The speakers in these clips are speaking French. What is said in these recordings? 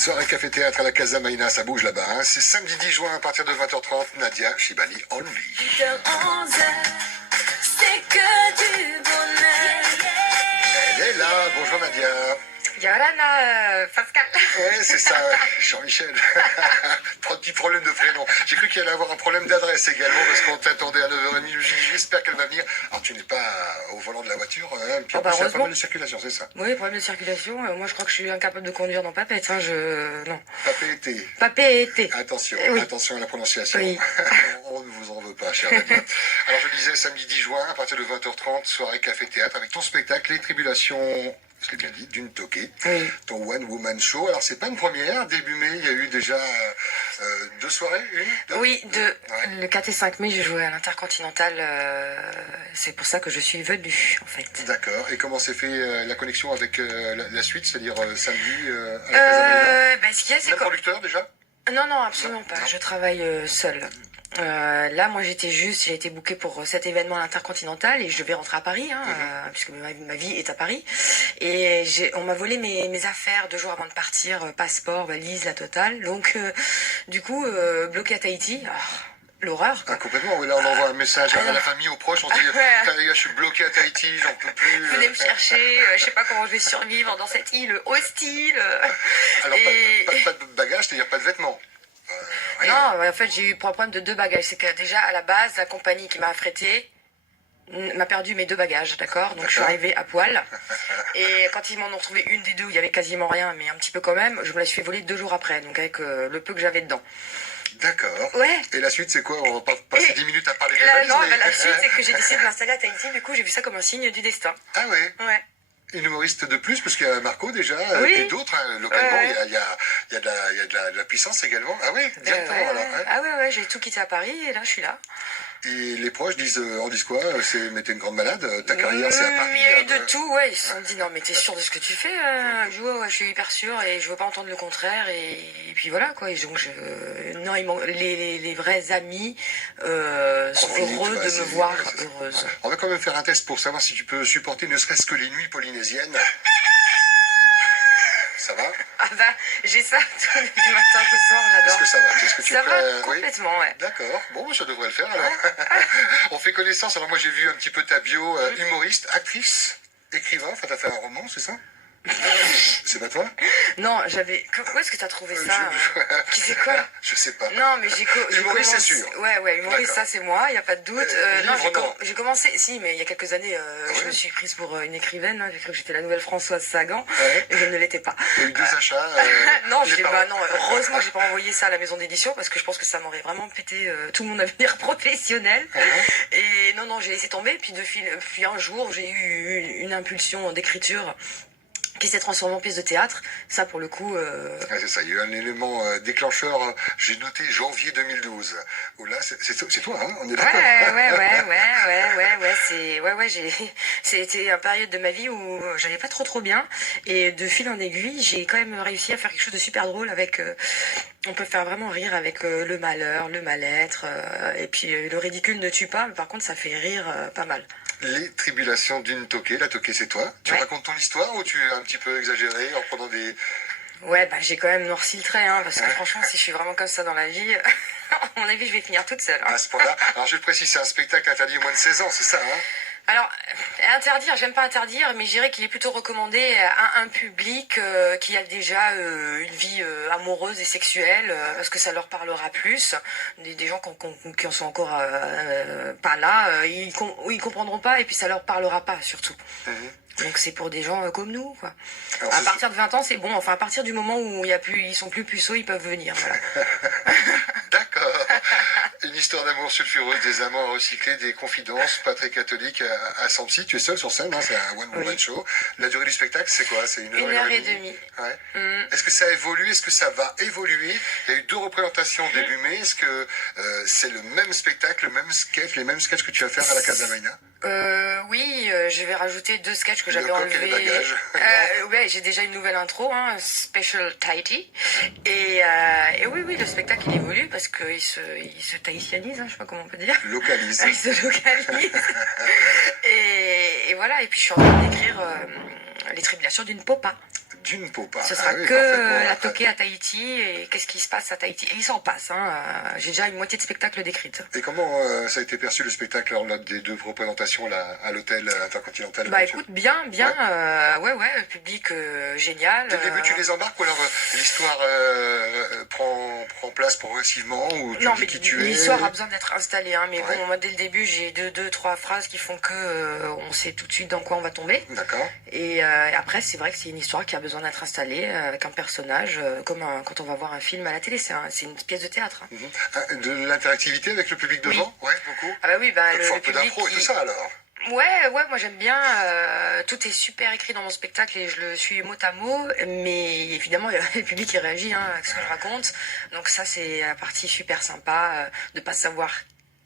Soirée café-théâtre à la Casa Maïna, ça bouge là-bas. Hein. C'est samedi 10 juin à partir de 20h30. Nadia Shibani Only. 8h-11h, c'est que du bonheur. Elle est là. Bonjour Nadia. Yorana, Pascal. Ouais, c'est ça, Jean-Michel. Petit problème de prénom. J'ai cru qu'il allait avoir un problème d'adresse également parce qu'on t'attendait à 9h30. J'espère qu'elle va venir. Alors, tu n'es pas au volant de la voiture, hein, puis en plus, il y a pas mal de circulation, c'est ça? Oui, problème de circulation. Moi, je crois que je suis incapable de conduire dans Papette. Hein, non. Papé-été. Papette. Attention, Oui. attention à la prononciation. Oui. On ne vous en veut pas, chère Nadia. Alors, je disais, samedi 10 juin, à partir de 20h30, soirée café-théâtre avec ton spectacle, Les Tribulations... Je l'ai bien dit, d'une toquée, Oui. ton One Woman Show. Alors, c'est pas une première. Début mai, il y a eu déjà 2 soirées, deux Oui, Ouais. le 4 et 5 mai, j'ai joué à l'Intercontinental. C'est pour ça que je suis venue, en fait. D'accord. Et comment s'est fait la connexion avec la suite, c'est-à-dire samedi à la Casa Maïna? Ce qu'il y a, c'est Même que... producteur déjà? Non, absolument pas. Non. Je travaille seule. Là, moi, j'ai été bookée pour cet événement à l'Intercontinental et je vais rentrer à Paris, puisque ma vie est à Paris. Et on m'a volé mes affaires 2 jours avant de partir, passeport, valise, la totale. Donc, du coup, bloquée à Tahiti. L'horreur, quoi. Ah, complètement. Oui, là, on envoie un message à la famille, aux proches. On dit, Ouais. les gars, je suis bloqué à Tahiti, j'en peux plus. Venez me chercher, je sais pas comment je vais survivre dans cette île hostile. Alors, Et- pas de bagages, c'est-à-dire pas de vêtements. Rien. Non, en fait, j'ai eu un problème de 2 bagages. C'est que déjà, à la base, la compagnie qui m'a affrété m'a perdu mes 2 bagages, d'accord? Donc, je suis D'accord. arrivée à poil. Et quand ils m'en ont retrouvé une des 2 où il y avait quasiment rien, mais un petit peu quand même, je me la suis fait voler 2 jours après, donc avec le peu que j'avais dedans. D'accord. Ouais. Et la suite, c'est quoi? On va pas passer 10 minutes à parler des Là, valises, non, mais- la suite, c'est que j'ai décidé de m'installer à Tahiti. Du coup, j'ai vu ça comme un signe du destin. Ah ouais. Ouais. Une humoriste de plus, parce qu'il y a Marco déjà, Oui. et d'autres, hein, localement, Ouais. il y a de la puissance également. Ah oui, directement, Ouais, alors. ouais. Hein. Ah ouais, j'ai tout quitté à Paris et là, je suis là. Et les proches en disent quoi? Mais t'es une grande malade, ta carrière c'est à Paris. Il y a eu de tout, ouais. Ils se sont dit, non, mais t'es sûr de ce que tu fais? Je dis, ouais, je suis hyper sûr et je veux pas entendre le contraire. Et puis voilà, quoi. Et donc, non, les vrais amis sont Profite, heureux ouais, de c'est- me voir ouais, c'est ça. heureuse. On va quand même faire un test pour savoir si tu peux supporter ne serait-ce que les nuits polynésiennes. Ça va? Ah bah, j'ai ça du matin au soir, Est-ce j'adore. que ça va? Est-ce que tu es Ça prêt? va Oui. complètement, ouais. D'accord. Bon, ça devrait le faire alors. On fait connaissance. Alors moi j'ai vu un petit peu ta bio, humoriste, actrice, écrivain. Enfin, t'as fait un roman, c'est ça? C'est pas toi? Non, où est-ce que t'as trouvé ça? Qui c'est quoi? Je sais pas. Non, mais Humoriste, c'est sûr. Ouais, humoriste, D'accord. ça c'est moi, il n'y a pas de doute. Non, livre, non. j'ai commencé, si, mais il y a quelques années, je ouais? me suis prise pour une écrivaine. J'ai cru que j'étais la nouvelle Françoise Sagan, Ouais. et je ne l'étais pas. T'as eu 2 achats. Non, les parents. non, heureusement que j'ai pas envoyé ça à la maison d'édition parce que je pense que ça m'aurait vraiment pété tout mon avenir professionnel. Et non, j'ai laissé tomber. Puis un jour, j'ai eu une impulsion d'écriture qui s'est transformée en pièce de théâtre. Ça, pour le coup, Ah, c'est ça, il y a eu un élément déclencheur, j'ai noté janvier 2012. Oh là, c'est toi, hein? On est d'accord? c'était une période de ma vie où j'allais pas trop bien et de fil en aiguille, j'ai quand même réussi à faire quelque chose de super drôle avec on peut faire vraiment rire avec le malheur, le mal-être et puis le ridicule ne tue pas, mais par contre ça fait rire pas mal. Les tribulations d'une toquée. La toquée, c'est toi. Tu Ouais. racontes ton histoire ou tu as un petit peu exagéré en prenant des... Ouais, j'ai quand même noirci le trait, parce que franchement, si je suis vraiment comme ça dans la vie, à mon avis, je vais finir toute seule. À ce point-là. Alors, je précise, c'est un spectacle interdit aux moins de 16 ans, c'est ça, hein? Alors, interdire, j'aime pas interdire, mais je dirais qu'il est plutôt recommandé à un public qui a déjà une vie amoureuse et sexuelle, parce que ça leur parlera plus. Des gens qui en sont encore pas là, ils comprendront pas, et puis ça leur parlera pas, surtout. Donc c'est pour des gens comme nous, quoi. Alors, À partir de 20 ans, c'est bon. Enfin, à partir du moment où ils sont plus puceaux, ils peuvent venir, voilà. D'accord. Une histoire d'amour sulfureuse, des amants recyclés, des confidences, pas très catholiques à Sampsi. Tu es seul sur scène, hein, c'est un one-woman show. La durée du spectacle, c'est quoi? C'est 1 heure et demie. Ouais. Est-ce que ça a évolué? Est-ce que ça va évoluer? Il y a eu 2 représentations début mai. Est-ce que c'est le même spectacle, le même sketch, les mêmes sketchs que tu vas faire à la Casa Maïna? Oui, je vais rajouter 2 sketchs que j'avais Le coq et les enlevés. bagages. Ouais, j'ai déjà une nouvelle intro, Special Tahiti. Et oui, le spectacle il évolue parce qu'il se tahitianise, je sais pas comment on peut dire. Localise. Il se localise. et voilà, et puis je suis en train d'écrire Les Tribulations d'une Popa. D'une Popa. Ce sera oui, que parfaitement. la toquée à Tahiti et qu'est-ce qui se passe à Tahiti. Et il s'en passe, hein. J'ai déjà une moitié de spectacle décrite. Et comment ça a été perçu le spectacle lors des 2 représentations là, à l'hôtel Intercontinental? Bah écoute, bien, ouais, le public génial. Dès le début, tu les embarques ou alors l'histoire prend place progressivement ou tu Non, dis mais qui tu es? l'histoire a besoin d'être installée, hein. Mais Ouais. bon, moi dès le début, j'ai deux, trois phrases qui font que on sait tout de suite dans quoi on va tomber. D'accord. Et après, c'est vrai que c'est une histoire qui a besoin d'être installée avec un personnage, quand on va voir un film à la télé. C'est une pièce de théâtre, hein. Mhm. De l'interactivité avec le public devant? Ouais, beaucoup. Ah bah oui, bah, Il faut un le peu public d'impro et tout ça alors. Ouais, moi j'aime bien. Tout est super écrit dans mon spectacle et je le suis mot à mot. Mais évidemment, il y a le public qui réagit avec ce que je raconte. Donc ça, c'est la partie super sympa de pas savoir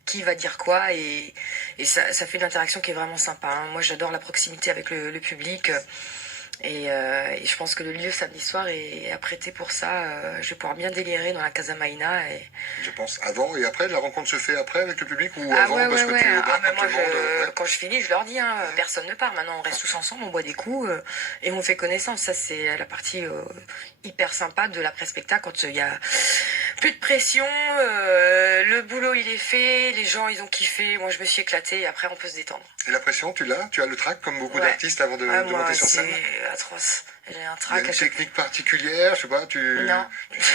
qui va dire quoi et ça fait de l'interaction qui est vraiment sympa, hein. Moi, j'adore la proximité avec le public. Et je pense que le lieu samedi soir est apprêté pour ça. Je vais pouvoir bien délirer dans la Casa Maïna. Je pense. Avant et après, la rencontre se fait après avec le public ou Ah avant ouais, parce ouais, que ouais. tu es au bar Mais comme moi, tout le monde. Ouais. quand je finis, je leur dis, hein, personne ne part. Maintenant, on reste tous ensemble, on boit des coups et on fait connaissance. Ça, c'est la partie hyper sympa de l'après-spectacle quand il y a plus de pression. Le boulot, il est fait. Les gens, ils ont kiffé. Moi, je me suis éclatée. Et après, on peut se détendre. Et la pression, tu l'as? Tu as le trac comme beaucoup Ouais. d'artistes avant de Moi, monter sur scène? c'est atroce. J'ai un Il y a trac une à chaque technique particulière, je sais pas, tu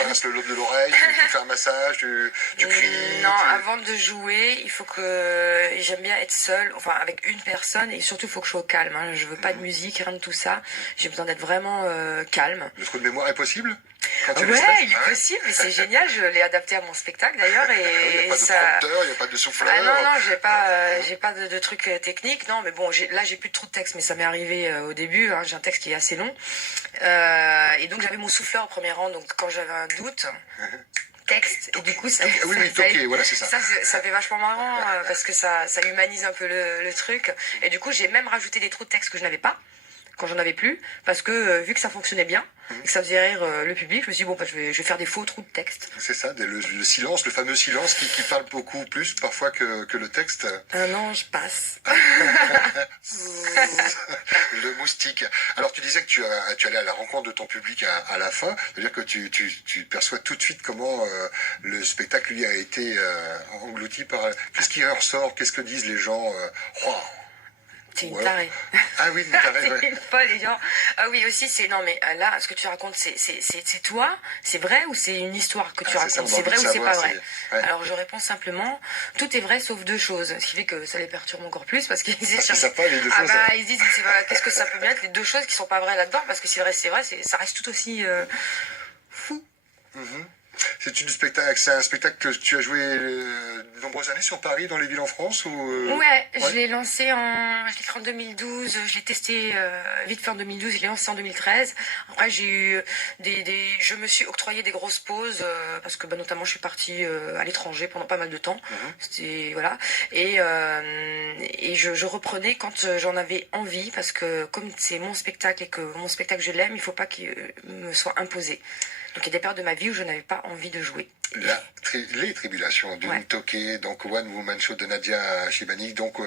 passes le lobe de l'oreille, tu fais un massage, tu cries. Non, avant de jouer, il faut que j'aime bien être seule, enfin avec une personne et surtout il faut que je sois au calme, hein. Je veux pas de musique, rien de tout ça. J'ai besoin d'être vraiment calme. Le trou de mémoire est possible quand tu es Ouais, stress? il est possible, et c'est génial. Je l'ai adapté à mon spectacle d'ailleurs Il n'y a et pas de ça. prompteur, il n'y a pas de souffleur. Ah non, j'ai pas de trucs techniques, non, mais bon, là j'ai plus trop de texte, mais ça m'est arrivé au début, hein. J'ai un texte qui est assez long, et donc j'avais mon souffleur au premier rang, donc quand j'avais un doute, texte, et du coup ça, Oui, toqué, voilà, c'est ça. ça fait vachement marrant parce que ça humanise un peu le truc, et du coup j'ai même rajouté des trous de texte que je n'avais pas quand j'en avais plus, parce que vu que ça fonctionnait bien et que ça faisait rire le public, je me suis dit bon, bah, je vais faire des faux trous de texte. C'est ça, le silence, le fameux silence qui parle beaucoup plus parfois que le texte. Un ange passe. Le moustique. Alors tu disais que tu allais à la rencontre de ton public à la fin, c'est-à-dire que tu perçois tout de suite comment le spectacle lui a été englouti par... Qu'est-ce qui en ressort? Qu'est-ce que disent les gens? Waouh. C'est une Ouais. tarée. Ah oui, une tarée, C'est ouais. une folle, les gens. Ah oui, aussi, non, mais là, ce que tu racontes, c'est toi? C'est vrai ou c'est une histoire que tu Ah, c'est ça, racontes? on a C'est vrai envie ou de c'est pas savoir, vrai? ouais. Alors, je réponds simplement, tout est vrai sauf deux choses. Ce qui fait que ça les perturbe encore plus parce qu'ils Parce qu'ils savent pas les deux Ah choses. bah, ils se disent, qu'est-ce que ça peut bien être les deux choses qui sont pas vraies là-dedans? Parce que si le reste c'est vrai, ça reste tout aussi fou. C'est un spectacle que tu as joué de nombreuses années sur Paris, dans les villes en France ou Ouais, je l'ai lancé en 2012, je l'ai testé vite fait en 2012, je l'ai lancé en 2013. Après j'ai eu je me suis octroyé des grosses pauses parce que notamment je suis partie à l'étranger pendant pas mal de temps. C'était voilà et je reprenais quand j'en avais envie parce que comme c'est mon spectacle et que mon spectacle je l'aime, il faut pas qu'il me soit imposé. Donc il y a des périodes de ma vie où je n'avais pas envie de jouer. Les tribulations d'une Ouais. toquée, donc One Woman Show de Nadia Shibani, donc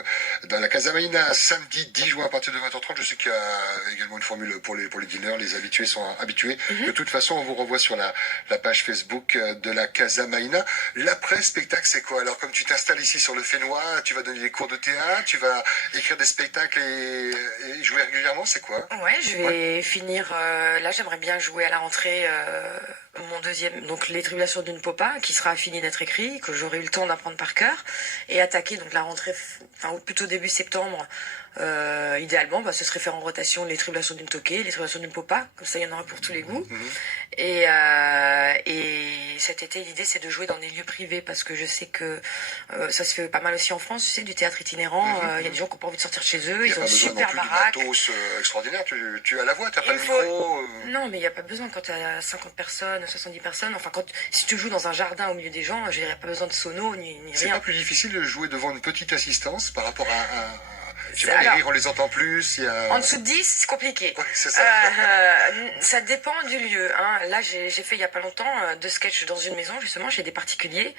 dans la Casa Maïna, samedi 10 juin à partir de 20h30. Je sais qu'il y a également une formule pour les dîners, les habitués sont habitués. De toute façon, on vous revoit sur la page Facebook de la Casa Maïna. L'après-spectacle, c'est quoi? Alors, comme tu t'installes ici sur le Fénois, tu vas donner des cours de théâtre, tu vas écrire des spectacles et jouer régulièrement, c'est quoi? Ouais, je vais finir. Là, j'aimerais bien jouer à la rentrée mon deuxième, donc Les Tribulations d'une Popa, qui sera fini d'être écrit, que j'aurai eu le temps d'apprendre par cœur, et attaquer donc la rentrée, enfin plutôt début septembre. Idéalement, ce serait faire en rotation Les Tribulations d'une Toquée, Les Tribulations d'une Popa, comme ça il y en aura pour tous les goûts. Et cet été, l'idée c'est de jouer dans des lieux privés parce que je sais que ça se fait pas mal aussi en France, tu sais, du théâtre itinérant. Il y a des gens qui n'ont pas envie de sortir de chez eux, Il n'y ils a ont pas une besoin non super plus de baraque. matos extraordinaire. Tu as la voix, tu n'as pas Il le faut- micro. Non, mais il n'y a pas besoin quand tu as 50 personnes, 70 personnes. Enfin, si tu joues dans un jardin au milieu des gens, je dirais pas besoin de sono ni C'est rien. pas plus difficile de jouer devant une petite assistance par rapport à Je sais pas, les Alors, rires, on les entend plus, il y a... en dessous de 10, c'est compliqué. Ouais, c'est ça. Ça dépend du lieu. Hein. Là, j'ai fait il y a pas longtemps 2 sketchs dans une maison, justement, chez des particuliers,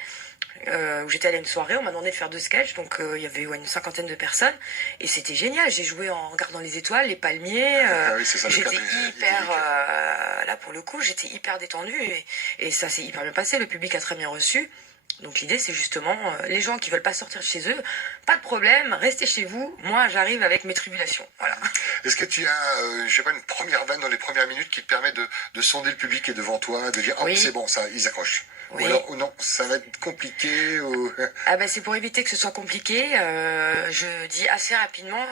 où j'étais allée à une soirée, on m'a demandé de faire 2 sketchs, donc il y avait une cinquantaine de personnes, et c'était génial. J'ai joué en regardant les étoiles, les palmiers, Ah oui, c'est ça, le j'étais cadre hyper... idyllique. là, pour le coup, j'étais hyper détendue, et ça s'est hyper bien passé, le public a très bien reçu. Donc l'idée c'est justement les gens qui veulent pas sortir de chez eux, pas de problème, restez chez vous. Moi j'arrive avec mes tribulations. Voilà. Est-ce que tu as, je sais pas, une première vanne dans les premières minutes qui te permet de sonder le public qui est devant toi, de dire, oh, Oui. c'est bon, ça, ils accrochent. Oui. Ou alors, ou non, ça va être compliqué, ou... Ah ben c'est pour éviter que ce soit compliqué. Je dis assez rapidement.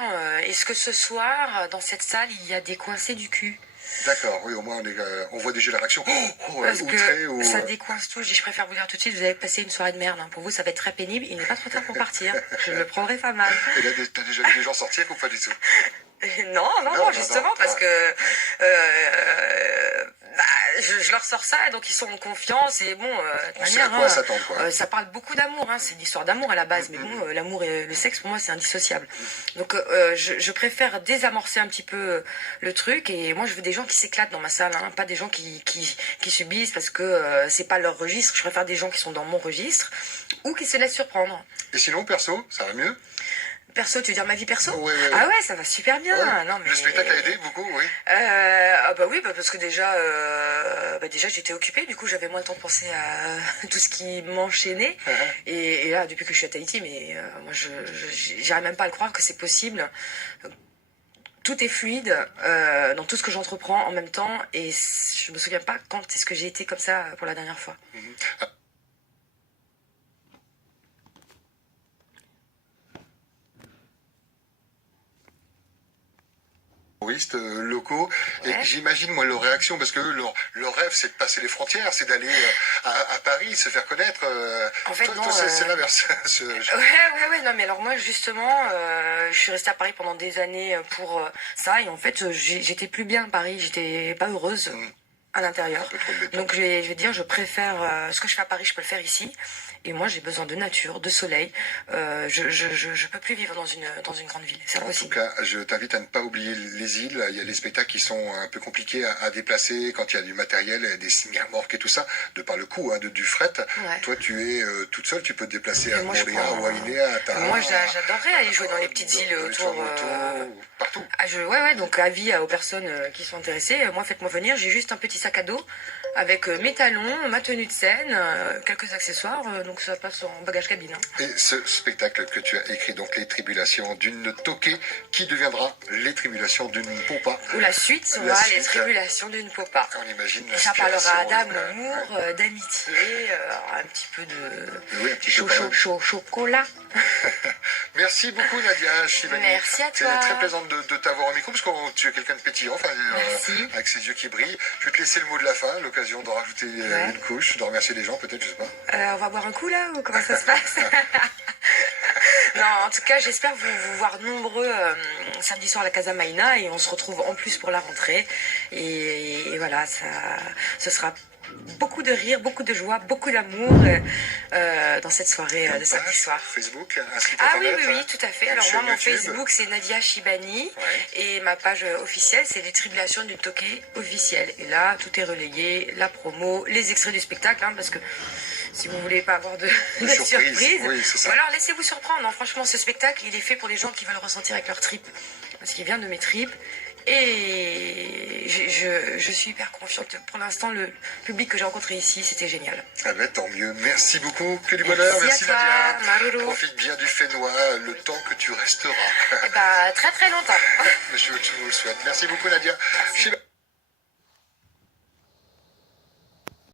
Est-ce que ce soir dans cette salle il y a des coincés du cul? D'accord, oui, au moins on voit déjà la réaction. Oh, Parce outré, que ou... ça décoince tout. Je préfère vous dire tout de suite, vous avez passé une soirée de merde. Hein. Pour vous, ça va être très pénible. Il n'est pas trop tard pour partir. Je me prendrai pas mal. Et là, t'as déjà vu des gens sortir ou pas du tout? Non, justement, non. parce que je leur sors ça, donc ils sont en confiance, et bon, de On sait manière, à quoi s'attendre, quoi. ça parle beaucoup d'amour, hein, c'est une histoire d'amour à la base, mais bon, l'amour et le sexe, pour moi, c'est indissociable. Donc, je préfère désamorcer un petit peu le truc, et moi, je veux des gens qui s'éclatent dans ma salle, hein, pas des gens qui subissent parce que c'est pas leur registre. Je préfère des gens qui sont dans mon registre, ou qui se laissent surprendre. Et sinon, perso, ça va mieux? Perso, tu veux dire ma vie perso? Oui. Ah ouais, ça va super bien. Ouais. Non, mais... Le spectacle a aidé beaucoup, oui. Ah bah oui, parce que déjà j'étais occupée, du coup j'avais moins le temps de penser à tout ce qui m'enchaînait. Et là, depuis que je suis à Tahiti, mais moi j'arrive même pas à le croire que c'est possible. Tout est fluide dans tout ce que j'entreprends en même temps, et je me souviens pas quand est-ce que j'ai été comme ça pour la dernière fois. Touristes locaux, Ouais. et j'imagine moi leur réaction, parce que eux, leur rêve c'est de passer les frontières, c'est d'aller à Paris, se faire connaître. En fait, toi, non, toi, c'est l'inverse. Ouais, non, mais alors moi, justement, je suis restée à Paris pendant des années pour ça, et en fait, j'étais plus bien à Paris, j'étais pas heureuse à l'intérieur. Un peu trop de béton. Donc, je vais dire, je préfère, ce que je fais à Paris, je peux le faire ici, et moi, j'ai besoin de nature, de soleil. Je peux plus vivre dans une grande ville, c'est En tout impossible. cas, je t'invite à ne pas oublier les îles. Il y a des spectacles qui sont un peu compliqués à déplacer quand il y a du matériel, des remorques et tout ça, de par le coût du fret. Ouais. Toi, tu es toute seule, tu peux te déplacer à Mais moi, je Moorea, prends- ou à Inéa, à Tara. Moi, j'adorerais aller jouer dans les petites îles dans les autour. motos, partout. Ouais, donc avis aux personnes qui sont intéressées, moi faites-moi venir, j'ai juste un petit sac à dos avec mes talons, ma tenue de scène, quelques accessoires, donc ça passe en bagage cabine. Hein. Et ce spectacle que tu as écrit, donc Les Tribulations d'une Toquée, qui deviendra Les Tribulations d'une Popa. Ou la suite La sera suite, les tribulations d'une popa. On imagine Et ça parlera l'inspiration, d'amour, ouais. d'amitié, un petit peu de Oui, un petit peu quand même. chocolat. Merci beaucoup Nadia Shivani. Merci à C'est toi. très plaisant de t'avoir au micro, parce que tu es quelqu'un de pétillant, enfin, Merci. avec ses yeux qui brillent. Je vais te laisser le mot de la fin, l'occasion de rajouter une couche, de remercier les gens peut-être, je sais pas. On va boire un coup là, ou comment ça se passe? Non, en tout cas, j'espère vous voir nombreux samedi soir à la Casa Maïna, et on se retrouve en plus pour la rentrée. Et voilà, ce sera beaucoup de rire, beaucoup de joie, beaucoup d'amour dans cette soirée de samedi soir. Facebook, un site Ah oui, internet. oui, tout à fait. une Alors moi, chaîne mon YouTube. Facebook, c'est Nadia Shibani, Ouais. et ma page officielle, c'est Les Tribulations d'une Toquée officielle. Et là, tout est relayé, la promo, les extraits du spectacle, hein, parce que si vous voulez pas avoir de surprise, surprise, oui, c'est ça. ou alors laissez-vous surprendre. Hein. Franchement, ce spectacle, il est fait pour les gens qui veulent ressentir avec leurs tripes, parce qu'il vient de mes tripes. Et je suis hyper confiante. Pour l'instant, le public que j'ai rencontré ici, c'était génial. Ah ben, tant mieux. Merci beaucoup. Que du bonheur. Merci à toi, Nadia. Maruru. Profite bien du Fénois le temps que tu resteras. Très très longtemps. Je vous le souhaite. Merci beaucoup Nadia. Shibani.